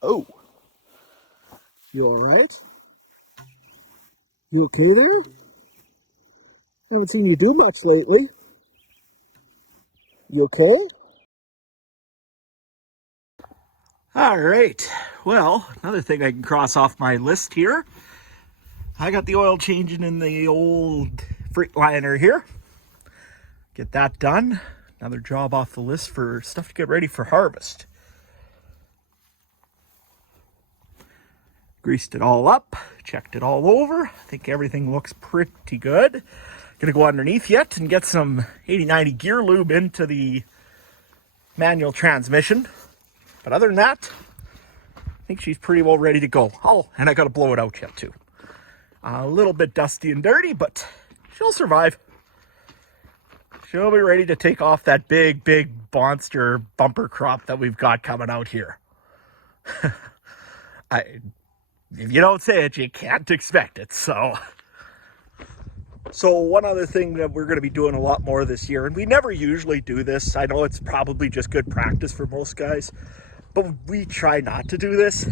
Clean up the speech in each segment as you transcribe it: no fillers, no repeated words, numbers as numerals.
Oh, you all right? You okay there? Haven't seen you do much lately. You okay? All right. Well, another thing I can cross off my list here. I got the oil changing in the old Freightliner here. Get that done. Another job off the list for stuff to get ready for harvest. Greased it all up, checked it all over. I think everything looks pretty good. Gonna go underneath yet and get some 80-90 gear lube into the manual transmission. But other than that, I think she's pretty well ready to go. Oh, and I gotta blow it out yet too. A little bit dusty and dirty, but she'll survive. She'll be ready to take off that big monster bumper crop that we've got coming out here. If you don't say it, you can't expect it. So one other thing that we're going to be doing a lot more this year, and we never usually do this. I know it's probably just good practice for most guys, but we try not to do this,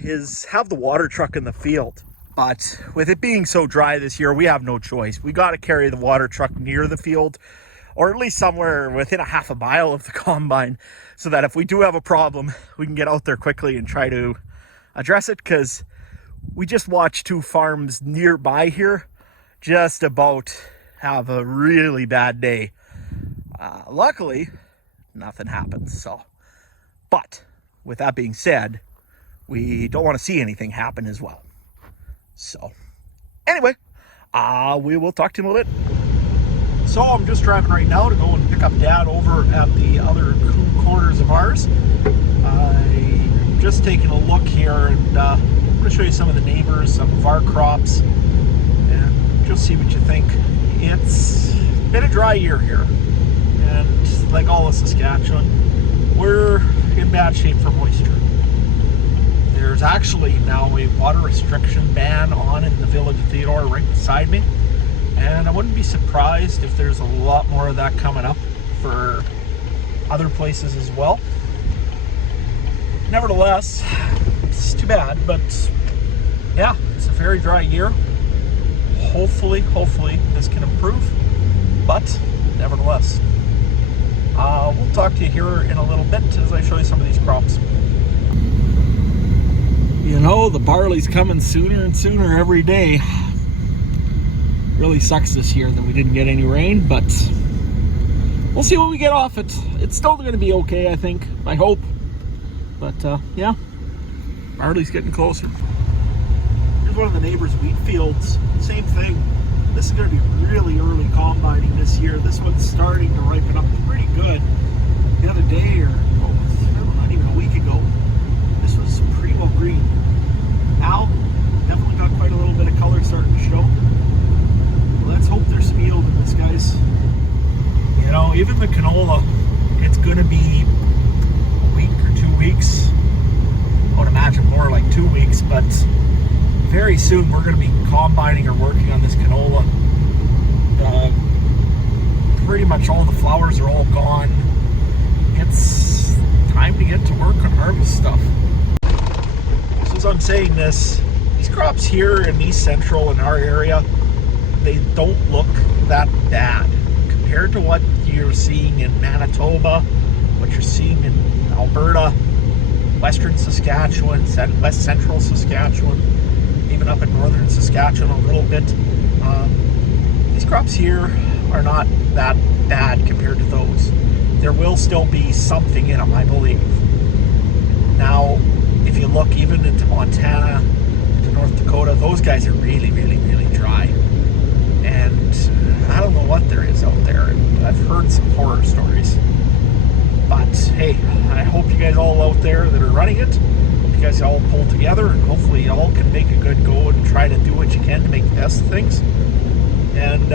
is have the water truck in the field. But with it being so dry this year, we have no choice. We got to carry the water truck near the field, or at least somewhere within a half a mile of the combine, so that if we do have a problem, we can get out there quickly and try to address it, because we just watched two farms nearby here just about have a really bad day. Luckily, nothing happens. But with that being said, we don't want to see anything happen as well. So anyway, we will talk to you in a little bit. So I'm just driving right now to go and pick up Dad over at the other quarters of ours. I'm just taking a look here, and I'm going to show you some of the neighbors, some of our crops, and just see what you think. It's been a dry year here, and like all of Saskatchewan, we're in bad shape for moisture. There's actually now a water restriction ban on in the village of Theodore right beside me, and I wouldn't be surprised if there's a lot more of that coming up for other places as well. Nevertheless, it's too bad, but yeah, it's a very dry year. Hopefully this can improve, but nevertheless, we'll talk to you here in a little bit as I show you some of these crops. You know, the barley's coming sooner and sooner every day. Really sucks this year that we didn't get any rain, but we'll see what we get off it. It's still going to be okay, I think. I hope. But yeah, barley's getting closer. Here's one of the neighbors' wheat fields. Same thing. This is going to be really early combining this year. This one's starting to ripen up pretty good. The other day, or not even a week ago, this was pretty well green. Now, definitely got quite a little bit of color starting to show. Let's hope there's some yield in this, guys. You know, even the canola, it's going to be a week or 2 weeks. I would imagine more like 2 weeks, but very soon we're going to be combining or working on this canola. Pretty much all the flowers are all gone. It's time to get to work on harvest stuff. So as I'm saying this, these crops here in East Central in our area, they don't look that bad compared to what you're seeing in Manitoba, what you're seeing in Alberta, Western Saskatchewan, West Central Saskatchewan, even up in Northern Saskatchewan a little bit. These crops here are not that bad compared to those. There will still be something in them, I believe. Now, if you look even into Montana, into North Dakota, those guys are really dry. And I don't know what there is out there. I've heard some horror stories. But hey, I hope you guys all out there that are running it, hope you guys all pull together, and hopefully you all can make a good go and try to do what you can to make the best of things. And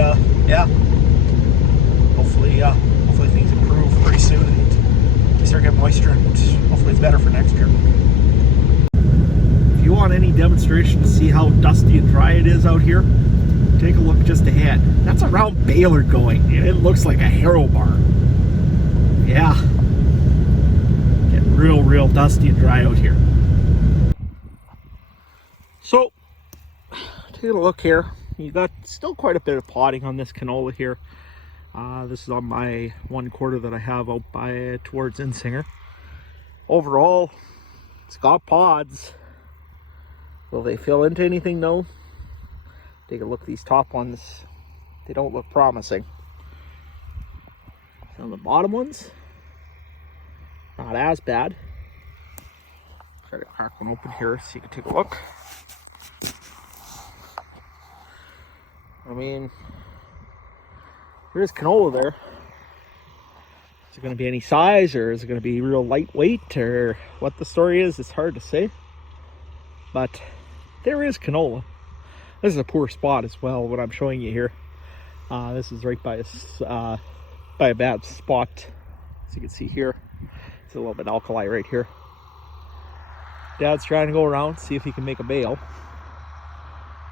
yeah, hopefully things improve pretty soon and you start getting moisture, and hopefully it's better for next year. If you want any demonstration to see how dusty and dry it is out here, take a look just ahead. That's a round baler going. It looks like a harrow bar. Yeah. Getting real dusty and dry out here. So, taking a look here, you got still quite a bit of potting on this canola here. This is on my 1/4 that I have out by towards Insinger. Overall, it's got pods. Will they fill into anything? No. Take a look at these top ones. They don't look promising. Some of the bottom ones, not as bad. Try to crack one open here so you can take a look. I mean, there's canola there. Is it going to be any size, or is it going to be real lightweight, or what the story is? It's hard to say. But there is canola. This is a poor spot as well, what I'm showing you here. This is right by a bad spot. As you can see here, it's a little bit alkali right here. Dad's trying to go around, see if he can make a bale.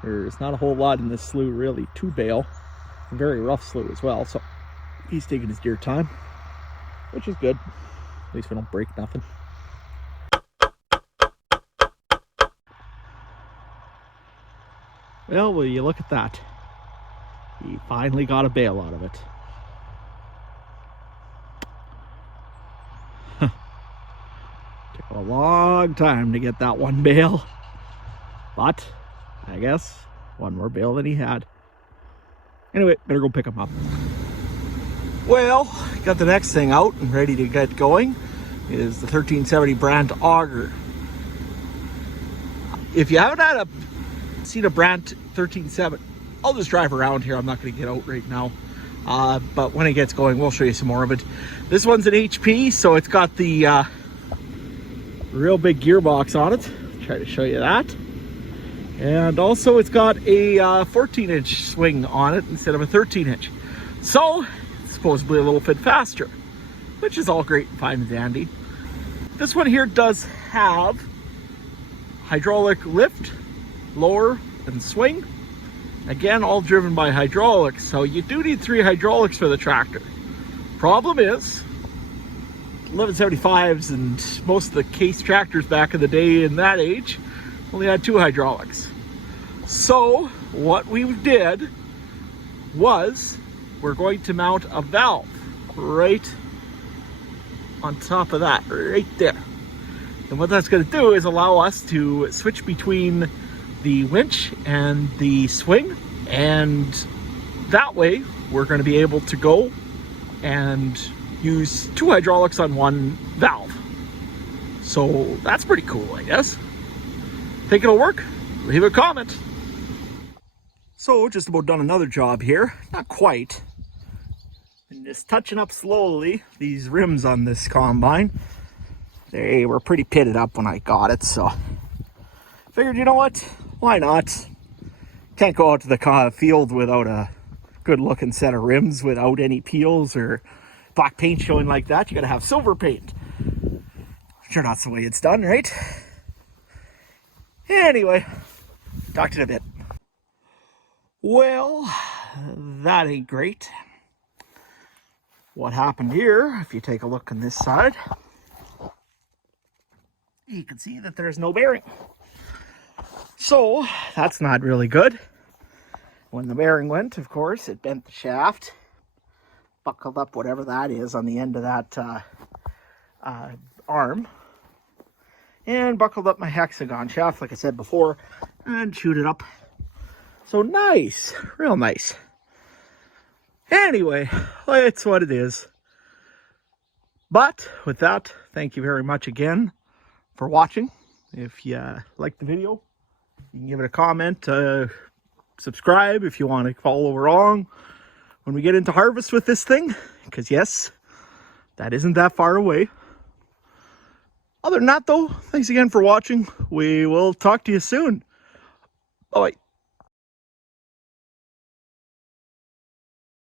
There's not a whole lot in this slough really to bale. A very rough slough as well, so he's taking his dear time, which is good. At least we don't break nothing. Well, will you look at that? He finally got a bale out of it. Took a long time to get that one bale, but I guess one more bale than he had. Anyway, better go pick him up. Well, got the next thing out and ready to get going is the 1370 Brandt auger. If you haven't seen a Brandt 1370, I'll just drive around here. I'm not going to get out right now. But when it gets going, we'll show you some more of it. This one's an HP, so it's got the real big gearbox on it. Try to show you that. And also it's got a 14-inch swing on it instead of a 13-inch. So it's supposedly a little bit faster, which is all great and fine and dandy. This one here does have hydraulic lift, lower, and swing. Again, all driven by hydraulics, so you do need 3 hydraulics for the tractor. Problem is, 1175s and most of the case tractors back in the day in that age only had 2 hydraulics. So what we did was we're going to mount a valve right on top of that, right there. And what that's going to do is allow us to switch between the winch and the swing, and that way we're going to be able to go and use 2 hydraulics on 1 valve. So that's pretty cool, I guess. Think it'll work? Leave a comment. So just about done another job here. Not quite. And just touching up slowly these rims on this combine. They were pretty pitted up when I got it, so figured, you know what? Why not? Can't go out to the field without a good looking set of rims without any peels or black paint showing like that. You gotta have silver paint. Sure, that's the way it's done, right? Anyway, talk to you in a bit. Well, that ain't great. What happened here, if you take a look on this side, you can see that there's no bearing. So that's not really good. When the bearing went, of course, it bent the shaft, buckled up whatever that is on the end of that arm, and buckled up my hexagon shaft, like I said before, and chewed it up. So nice, real nice. Anyway, it's what it is. But with that, thank you very much again for watching. If you liked the video, you can give it a comment, subscribe if you want to follow along when we get into harvest with this thing, because yes, that isn't that far away. Other than that though, thanks again for watching. We will talk to you soon. Bye.